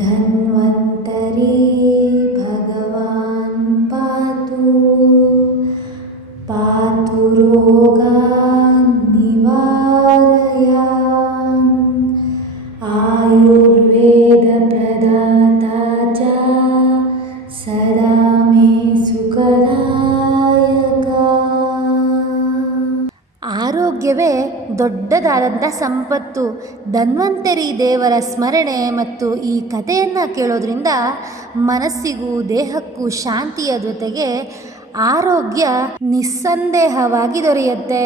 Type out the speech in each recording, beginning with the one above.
धन्वन्तरी भगवान् पातु रोगान् निवारयान् आयुर्वेदप्रदाता च सदा मे सुखदायಕ. ಆರೋಗ್ಯವೇ ದೊಡ್ಡದಾದಂಥ ಸಂಪತ್ತು. ಧನ್ವಂತರಿ ದೇವರ ಸ್ಮರಣೆ ಮತ್ತು ಈ ಕಥೆಯನ್ನು ಕೇಳೋದ್ರಿಂದ ಮನಸ್ಸಿಗೂ ದೇಹಕ್ಕೂ ಶಾಂತಿಯ ಜೊತೆಗೆ ಆರೋಗ್ಯ ನಿಸ್ಸಂದೇಹವಾಗಿ ದೊರೆಯುತ್ತೆ.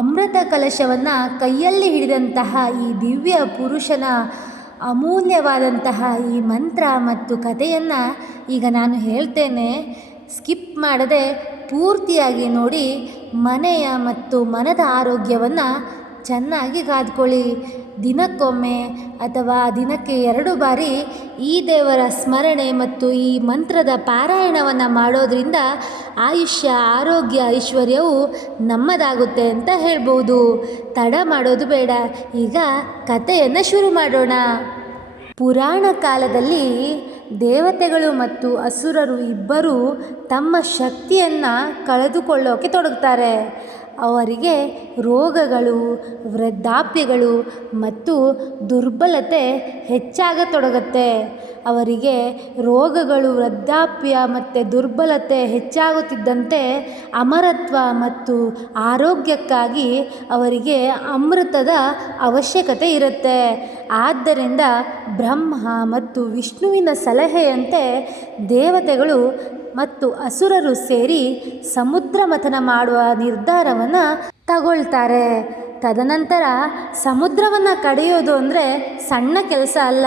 ಅಮೃತ ಕಲಶವನ್ನು ಕೈಯಲ್ಲಿ ಹಿಡಿದಂತಹ ಈ ದಿವ್ಯ ಪುರುಷನ ಅಮೂಲ್ಯವಾದಂತಹ ಈ ಮಂತ್ರ ಮತ್ತು ಕಥೆಯನ್ನು ಈಗ ನಾನು ಹೇಳ್ತೇನೆ. ಸ್ಕಿಪ್ ಮಾಡದೆ ಪೂರ್ತಿಯಾಗಿ ನೋಡಿ ಮನೆಯ ಮತ್ತು ಮನದ ಆರೋಗ್ಯವನ್ನು ಚೆನ್ನಾಗಿ ಕಾದ್ಕೊಳ್ಳಿ. ದಿನಕ್ಕೊಮ್ಮೆ ಅಥವಾ ದಿನಕ್ಕೆ 2 ಬಾರಿ ಈ ದೇವರ ಸ್ಮರಣೆ ಮತ್ತು ಈ ಮಂತ್ರದ ಪಾರಾಯಣವನ್ನು ಮಾಡೋದ್ರಿಂದ ಆಯುಷ್ಯ, ಆರೋಗ್ಯ, ಐಶ್ವರ್ಯವು ನಮ್ಮದಾಗುತ್ತೆ ಅಂತ ಹೇಳ್ಬೋದು. ತಡ ಮಾಡೋದು ಬೇಡ. ಈಗ ಕಥೆಯನ್ನು ಶುರು ಮಾಡೋಣ. ಪುರಾಣ ಕಾಲದಲ್ಲಿ ದೇವತೆಗಳು ಮತ್ತು ಅಸುರರು ಇಬ್ಬರೂ ತಮ್ಮ ಶಕ್ತಿಯನ್ನು ಕಳೆದುಕೊಳ್ಳೋಕೆ ತೊಡಗುತ್ತಾರೆ. ಅವರಿಗೆ ರೋಗಗಳು, ವೃದ್ಧಾಪ್ಯಗಳು ಮತ್ತು ದುರ್ಬಲತೆ ಹೆಚ್ಚಾಗತೊಡಗುತ್ತೆ. ಅವರಿಗೆ ರೋಗಗಳು, ವೃದ್ಧಾಪ್ಯ ಮತ್ತು ದುರ್ಬಲತೆ ಹೆಚ್ಚಾಗುತ್ತಿದ್ದಂತೆ ಅಮರತ್ವ ಮತ್ತು ಆರೋಗ್ಯಕ್ಕಾಗಿ ಅವರಿಗೆ ಅಮೃತದ ಅವಶ್ಯಕತೆ ಇರುತ್ತೆ. ಆದ್ದರಿಂದ ಬ್ರಹ್ಮ ಮತ್ತು ವಿಷ್ಣುವಿನ ಸಲಹೆಯಂತೆ ದೇವತೆಗಳು ಮತ್ತು ಅಸುರರು ಸೇರಿ ಸಮುದ್ರ ಮಥನ ಮಾಡುವ ನಿರ್ಧಾರವನ್ನು ತಗೊಳ್ತಾರೆ. ತದನಂತರ ಸಮುದ್ರವನ್ನು ಕಡಿಯೋದು ಅಂದರೆ ಸಣ್ಣ ಕೆಲಸ ಅಲ್ಲ.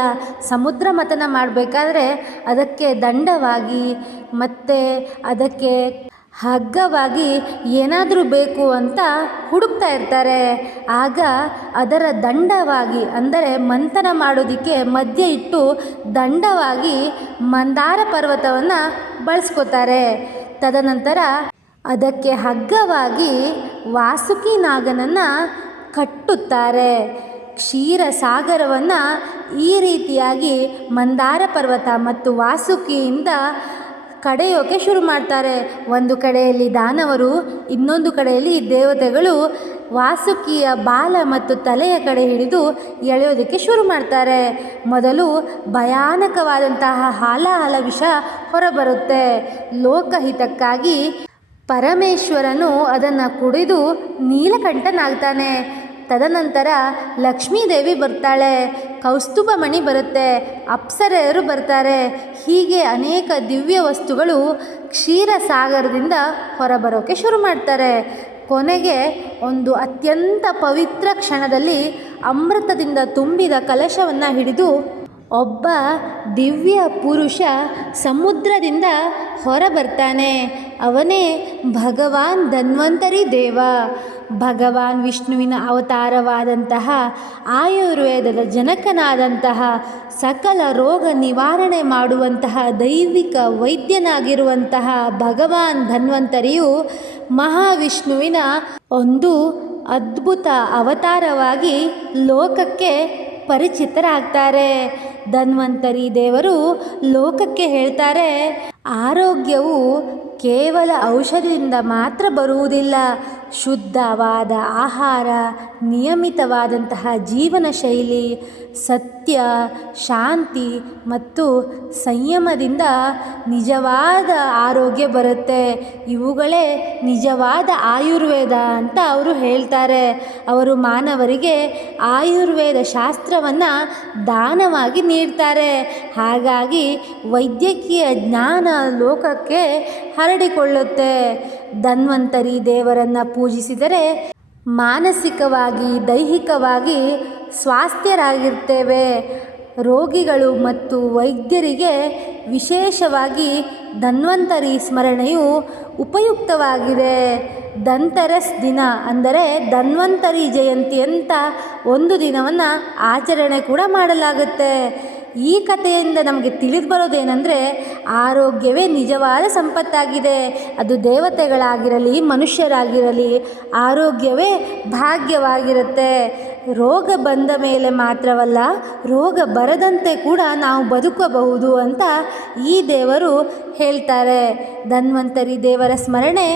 ಸಮುದ್ರ ಮಥನ ಮಾಡಬೇಕಾದ್ರೆ ಅದಕ್ಕೆ ದಂಡವಾಗಿ ಮತ್ತು ಅದಕ್ಕೆ ಹಗ್ಗವಾಗಿ ಏನಾದರೂ ಬೇಕು ಅಂತ ಹುಡುಕ್ತಾ ಇರ್ತಾರೆ. ಆಗ ಅದರ ದಂಡವಾಗಿ ಅಂದರೆ ಮಂಥನ ಮಾಡೋದಕ್ಕೆ ಮಧ್ಯೆ ಇಟ್ಟು ದಂಡವಾಗಿ ಮಂದಾರ ಪರ್ವತವನ್ನು ಬಳಸ್ಕೋತಾರೆ. ತದನಂತರ ಅದಕ್ಕೆ ಹಗ್ಗವಾಗಿ ವಾಸುಕಿ ನಾಗನನ್ನು ಕಟ್ಟುತ್ತಾರೆ. ಕ್ಷೀರ ಸಾಗರವನ್ನು ಈ ರೀತಿಯಾಗಿ ಮಂದಾರ ಪರ್ವತ ಮತ್ತು ವಾಸುಕಿಯಿಂದ ಕಡೆಯೋಕೆ ಶುರು ಮಾಡ್ತಾರೆ. ಒಂದು ಕಡೆಯಲ್ಲಿ ದಾನವರು, ಇನ್ನೊಂದು ಕಡೆಯಲ್ಲಿ ದೇವತೆಗಳು ವಾಸುಕಿಯ ಬಾಲ ಮತ್ತು ತಲೆಯ ಕಡೆ ಹಿಡಿದು ಎಳೆಯೋದಕ್ಕೆ ಶುರು ಮಾಡ್ತಾರೆ. ಮೊದಲು ಭಯಾನಕವಾದಂತಹ ಹಾಲಾಹಲ ವಿಷ ಹೊರಬರುತ್ತೆ. ಲೋಕಹಿತಕ್ಕಾಗಿ ಪರಮೇಶ್ವರನು ಅದನ್ನು ಕುಡಿದು ನೀಲಕಂಠನಾಗ್ತಾನೆ. ತದನಂತರ ಲಕ್ಷ್ಮೀದೇವಿ ಬರ್ತಾಳೆ, ಕೌಸ್ತುಭ ಮಣಿ ಬರುತ್ತೆ, ಅಪ್ಸರೆಯರು ಬರ್ತಾರೆ. ಹೀಗೆ ಅನೇಕ ದಿವ್ಯ ವಸ್ತುಗಳು ಕ್ಷೀರ ಸಾಗರದಿಂದ ಹೊರಬರೋಕ್ಕೆ ಶುರು ಮಾಡ್ತಾರೆ. ಕೊನೆಗೆ ಒಂದು ಅತ್ಯಂತ ಪವಿತ್ರ ಕ್ಷಣದಲ್ಲಿ ಅಮೃತದಿಂದ ತುಂಬಿದ ಕಲಶವನ್ನು ಹಿಡಿದು ಒಬ್ಬ ದಿವ್ಯ ಪುರುಷ ಸಮುದ್ರದಿಂದ ಹೊರಬರ್ತಾನೆ. ಅವನೇ ಭಗವಾನ್ ಧನ್ವಂತರಿ ದೇವ. ಭಗವಾನ್ ವಿಷ್ಣುವಿನ ಅವತಾರವಾದಂತಹ, ಆಯುರ್ವೇದದ ಜನಕನಾದಂತಹ, ಸಕಲ ರೋಗ ನಿವಾರಣೆ ಮಾಡುವಂತಹ ದೈವಿಕ ವೈದ್ಯನಾಗಿರುವಂತಹ ಭಗವಾನ್ ಧನ್ವಂತರಿಯು ಮಹಾವಿಷ್ಣುವಿನ ಒಂದು ಅದ್ಭುತ ಅವತಾರವಾಗಿ ಲೋಕಕ್ಕೆ ಪರಿಚಿತರಾಗ್ತಾರೆ. ಧನ್ವಂತರಿ ದೇವರು ಲೋಕಕ್ಕೆ ಹೇಳ್ತಾರೆ, ಆರೋಗ್ಯವು ಕೇವಲ ಔಷಧಿಯಿಂದ ಮಾತ್ರ ಬರುವುದಿಲ್ಲ. ಶುದ್ಧವಾದ ಆಹಾರ, ನಿಯಮಿತವಾದಂತಹ ಜೀವನ ಶೈಲಿ, ಸತ್ಯ, ಶಾಂತಿ ಮತ್ತು ಸಂಯಮದಿಂದ ನಿಜವಾದ ಆರೋಗ್ಯ ಬರುತ್ತೆ. ಇವುಗಳೇ ನಿಜವಾದ ಆಯುರ್ವೇದ ಅಂತ ಅವರು ಹೇಳ್ತಾರೆ. ಅವರು ಮಾನವರಿಗೆ ಆಯುರ್ವೇದ ಶಾಸ್ತ್ರವನ್ನು ದಾನವಾಗಿ ನೀಡ್ತಾರೆ. ಹಾಗಾಗಿ ವೈದ್ಯಕೀಯ ಜ್ಞಾನ ಲೋಕಕ್ಕೆ ಹರಡಿಕೊಳ್ಳುತ್ತೆ. ಧನ್ವಂತರಿ ದೇವರನ್ನು ಪೂಜಿಸಿದರೆ ಮಾನಸಿಕವಾಗಿ, ದೈಹಿಕವಾಗಿ ಸ್ವಾಸ್ಥ್ಯರಾಗಿರ್ತೇವೆ. ರೋಗಿಗಳು ಮತ್ತು ವೈದ್ಯರಿಗೆ ವಿಶೇಷವಾಗಿ ಧನ್ವಂತರಿ ಸ್ಮರಣೆಯು ಉಪಯುಕ್ತವಾಗಿದೆ. ಧನ್ತೆರಸ್ ದಿನ ಅಂದರೆ ಧನ್ವಂತರಿ ಜಯಂತಿ ಅಂತ ಒಂದು ದಿನವನ್ನು ಆಚರಣೆ ಕೂಡ ಮಾಡಲಾಗುತ್ತೆ. ಈ ಕಥೆಯಿಂದ ನಮಗೆ ತಿಳಿದು ಬರೋದೇನೆಂದರೆ ಆರೋಗ್ಯವೇ ನಿಜವಾದ ಸಂಪತ್ತಾಗಿದೆ. ಅದು ದೇವತೆಗಳಾಗಿರಲಿ ಮನುಷ್ಯರಾಗಿರಲಿ ಆರೋಗ್ಯವೇ ಭಾಗ್ಯವಾಗಿರುತ್ತೆ. ರೋಗ ಬಂದ ಮೇಲೆ ಮಾತ್ರವಲ್ಲ, ರೋಗ ಬರದಂತೆ ಕೂಡ ನಾವು ಬದುಕಬಹುದು ಅಂತ ಈ ದೇವರು ಹೇಳ್ತಾರೆ. ಧನ್ವಂತರಿ ದೇವರ ಸ್ಮರಣೆ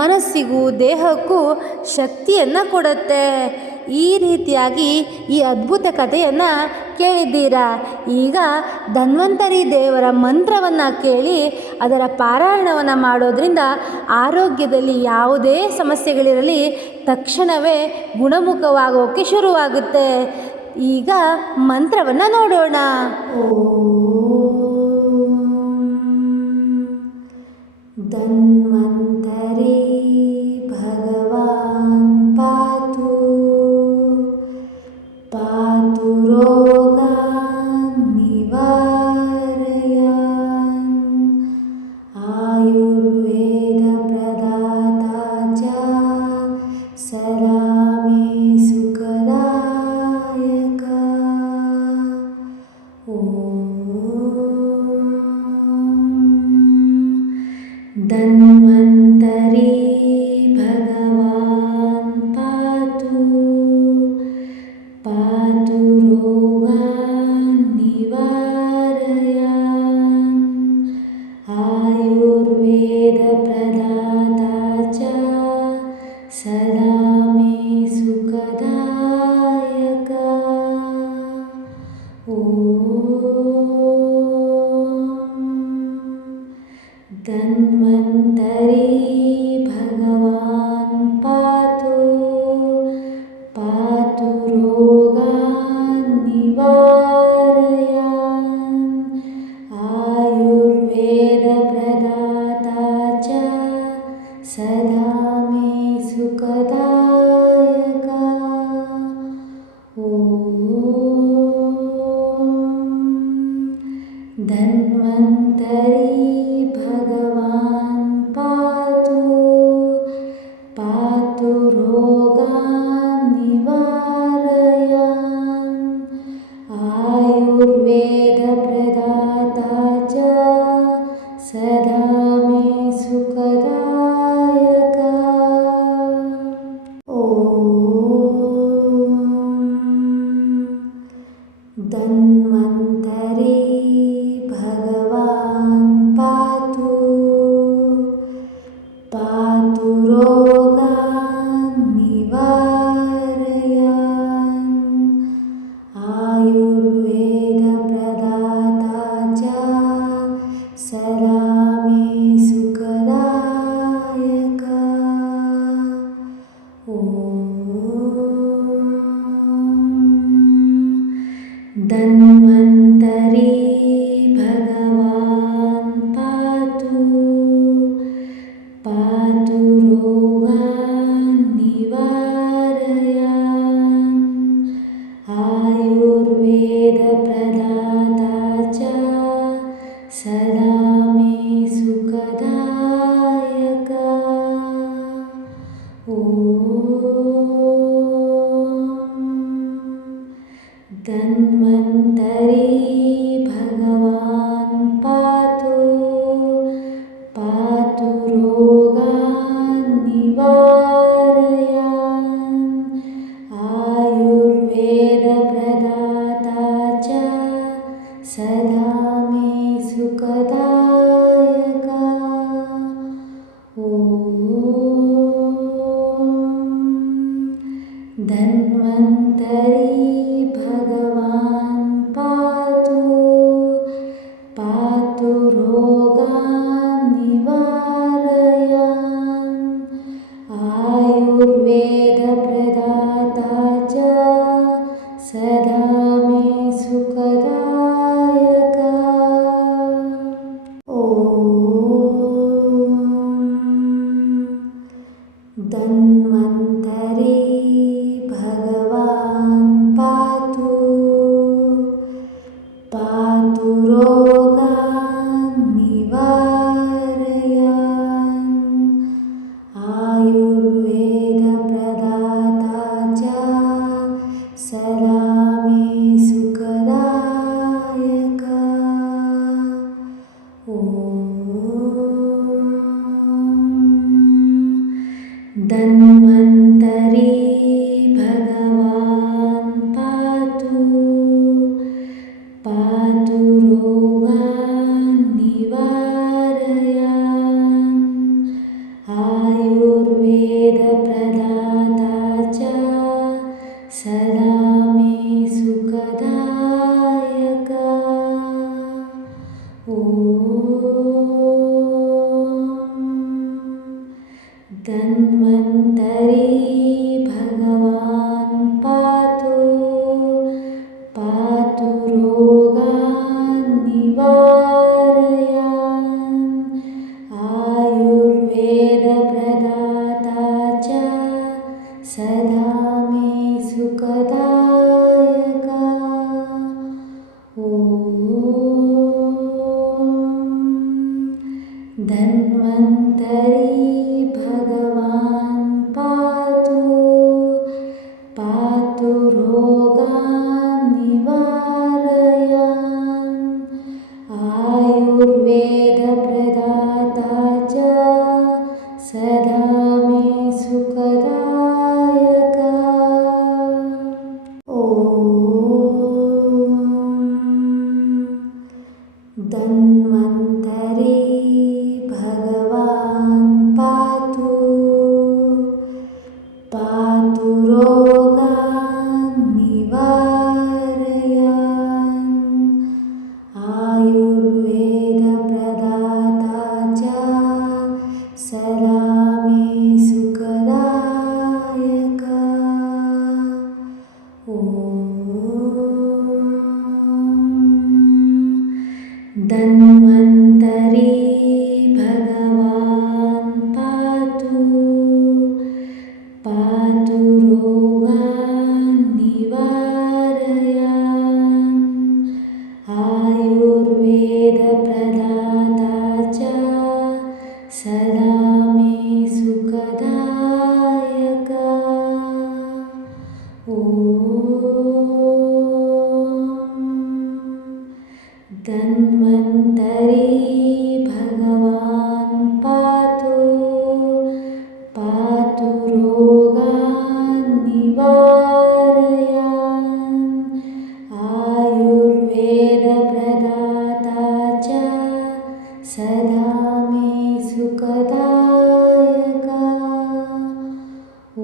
ಮನಸ್ಸಿಗೂ ದೇಹಕ್ಕೂ ಶಕ್ತಿಯನ್ನು ಕೊಡುತ್ತೆ. ಈ ರೀತಿಯಾಗಿ ಈ ಅದ್ಭುತ ಕಥೆಯನ್ನು ಕೇಳಿದ್ದೀರಾ. ಈಗ ಧನ್ವಂತರಿ ದೇವರ ಮಂತ್ರವನ್ನು ಕೇಳಿ ಅದರ ಪಾರಾಯಣವನ್ನು ಮಾಡೋದ್ರಿಂದ ಆರೋಗ್ಯದಲ್ಲಿ ಯಾವುದೇ ಸಮಸ್ಯೆಗಳಿರಲಿ ತಕ್ಷಣವೇ ಗುಣಮುಖವಾಗೋಕ್ಕೆ ಶುರುವಾಗುತ್ತೆ. ಈಗ ಮಂತ್ರವನ್ನು ನೋಡೋಣ. ಧನ್ವಂತರಿ ಭಗವಾನ್ ಪಾತು ಪಾತು ರೋಗಾನ್ ನಿವಾರಯನ್ ಆಯುರ್ವೇದ ಪ್ರದಾತ ಚ ಸದಾ ಮೇ ಸುಖದಾಯಕ. ಧನ್ವಂತರಿ ಭಗವಾನ್ ಪಾತು ಪಾತು ರೋಗಾನ್ ನಿವಾರಯನ್ ಆಯುರ್ವೇದ ಪ್ರದಾತ ಚ ಸದಾ ಮೇ ಸುಖದಾಯಕ. ಧನ್ವಂತರಿ ಭಗವಾನ್ ಪಾತು ಪಾತು ರೋಗಾನ್ ನಿವಾರಯನ್ ಆಯುರ್ವೇದ ಪ್ರದಾತ ಚ ಸದಾ ಮೇ ಸುಖದಾಯಕ. ಧನ್ವಂತರಿ ಭಗವಾನ್ ಪಾತು ಪಾತು ರೋಗಾನ್ ನಿವಾರಯನ್ ಆಯುರ್ವೇದ ಪ್ರದಾತ ಚ ಸದಾ ಮೇ ಸುಖದಾಯಕ. ಧನ್ವಂತರಿ ಭಗವಾನ್ ಪಾತು ಪಾತು ರೋಗಾನ್ ನಿವಾರಯನ್ ಆಯುರ್ವೇದ ಪ್ರದಾತ ಚ ಸದಾ ಮೇ ಸುಖದಾಯಕ. ಧನ್ವಂತರಿ ಭಗವಾನ್ ಪಾತು ಪಾತು ರೋಗಾನ್ ನಿವಾರಯನ್ ಆಯುರ್ವೇದ ಪ್ರದಾತ ಚ ಸದಾ ಮೇ ಸುಖದಾಯಕ. ಧನ್ವಂತರಿ ಭಗವಾನ್ ಪಾತು ಪಾತು ರೋಗಾನ್ ನಿವಾರಯನ್ ಆಯುರ್ವೇದ ಪ್ರದಾತ ಚ ಸದಾ ಮೇ ಸುಖದಾಯಕ. ಧನ್ವಂತರಿ ಭಗವಾನ್ ಪಾತು ಪಾತು ರೋಗಾನ್ ನಿವಾರಯನ್ ಆಯುರ್ವೇದ ಪ್ರದಾತ ಚ ಸದಾ ಮೇ ಸುಖದಾಯಕ. ಧನ್ವಂತರಿ ಭಗವಾನ್ ಪಾತು सदा मे सुखदायक ॐ धन्वन्तरी भगवान् पातु रोगान् निवारयान् आयुर्वेदप्रदाता च सदा मे सुखदायक ॐ धन्वन्तरी भगवान् पातु रोगान् निवारयान् आयुर्वेदप्रदाता च सदा मे सुखदायक ॐ धन्वन्तरी भगवान् पातु रोगान् निवारयान् आयुर्वेदप्रदाता च सदा मे सुखदायक ॐ धन्वन्तरी भगवान् पातु रोगान् निवारयान् आयुर्वेदप्रदाता च सदा मे सुखदायक ॐ धन्वन्तरी भगवान् पातु रोगान् निवारयान् आयुर्वेदप्रदाता च सदा मे सुखदायक ॐ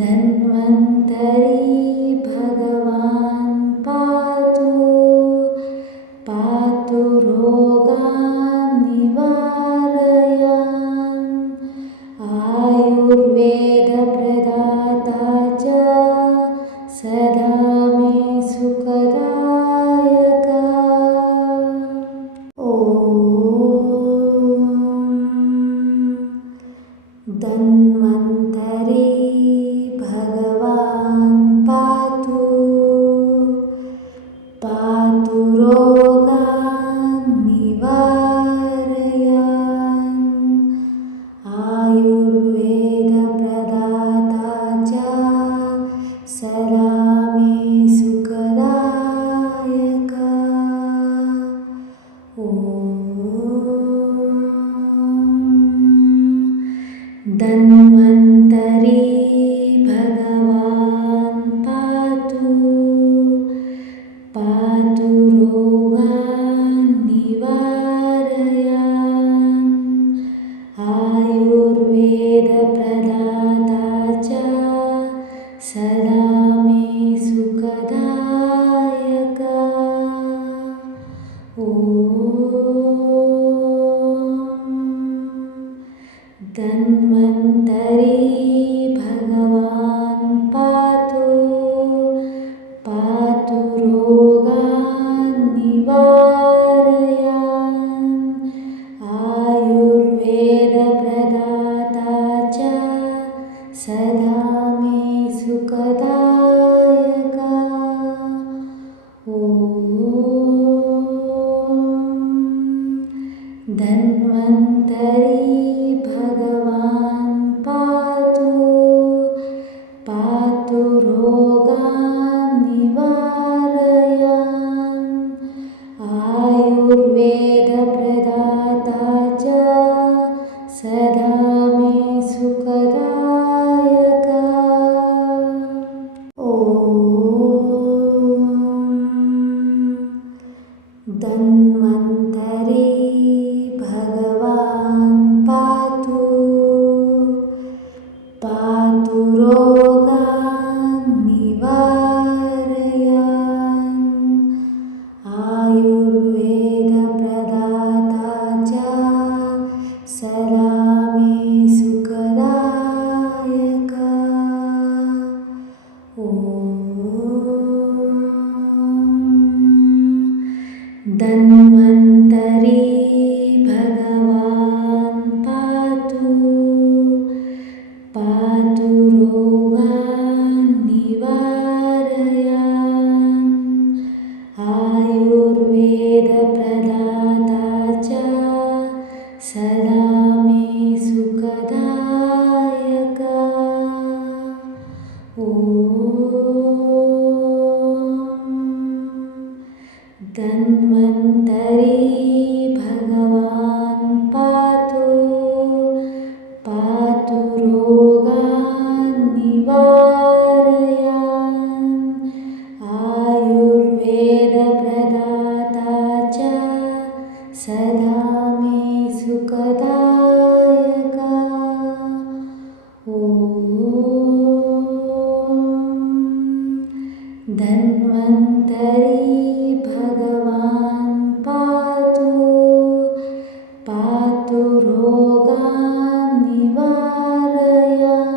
धन्वन्तरी भगवान् पातु रोगान् निवारयान् आयुर्वेदप्रदाता च सदा मे सुखदायक ॐ धन्वन्तरी भगवान् पातु रोगान् निवारयान् आयुर्वेदप्रदाता च सदा मे सुखदायक ॐ धन्वन्तरी भगवान् पातु रोगान् निवारयान् आयुर्वेदप्रदाता च सदा मे सुखदायक ॐ धन्वन्तरी भगवान् पातु रोगान् निवारयान् आयुर्वेदप्रदाता च सदा मे सुखदायक ॐ धन्वन्तरी भगवान् पातु धन्वन्तरी भगवान् पातु पातु रोगान् निवारयान् आयुर्वेदप्रदाता च सदा मे सुखदायका ॐ धन्वन्तरी भगवान् पातु पातु रोगान् निवारयान्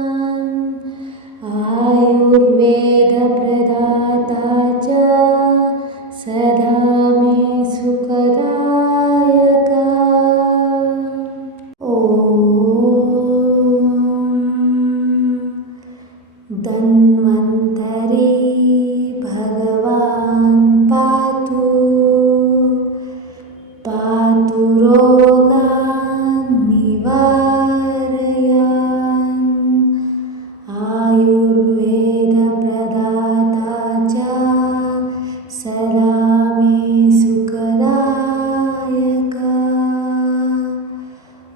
आयुर्वेदप्रदाता च सदा मे सुखदायका ॐ धन्वन्तरी भगवान् पातु पातु रोगान् निवारयान् आयुर्वेदप्रदाता च सदा मे सुखदायका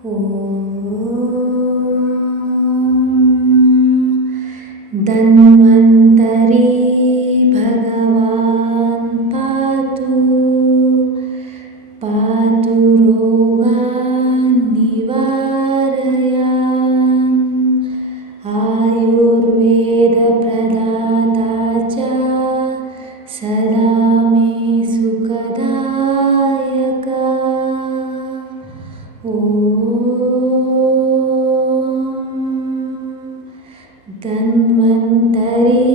ॐ धन्वन्तरी भगवान् पातु पातु रोगान् निवारयान् आयुर्वेदप्रदाता च सदा मे सुखदायका ॐ धन्वन्तरी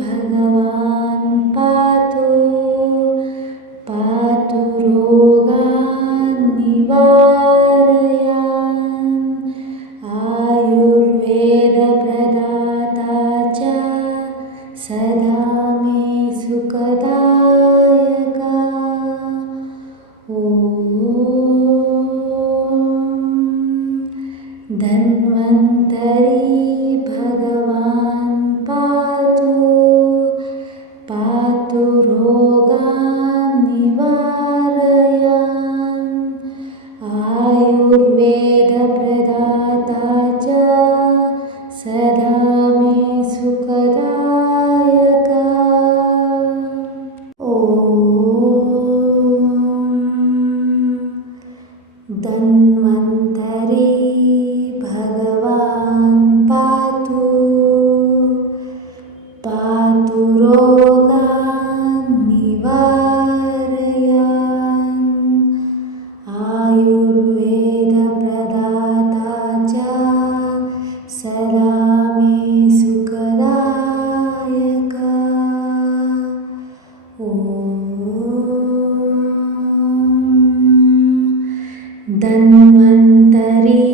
भगवान् पातु पातु रोगान् निवारयान् आयुर्वेदप्रदाता च सदा मे सुखदायका ॐ धन्वन्तरी भगवान् पातु पातु रोगान् निवारयान् आयुर्वेदप्रदाता च सदा मे सुखदायका ॐ धन्वन्तरी भगवान् पातु पातु रोगान् निवारयान् आयुर्वेदप्रदाता च सदा मे सुखदायका ॐ धन्वन्तरी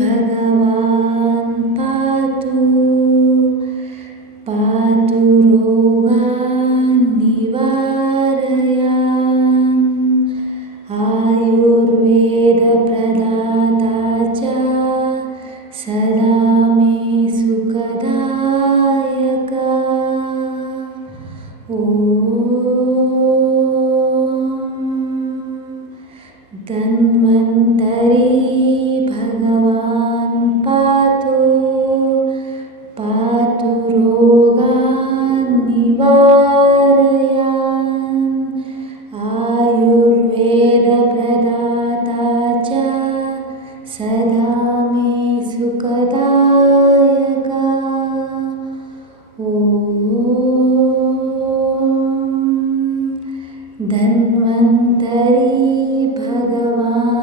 भगवान् पातु पातु रोगान् निवारयान् आयुर्वेदप्रदाता च सदा मे सुखदायका ॐ धन्वन्तरी भगवान् पातु पातु रोगान् निवारयान् आयुर्वेदप्रदाता च सदा मे सुखदायका ॐ धन्वन्तरी भगवान्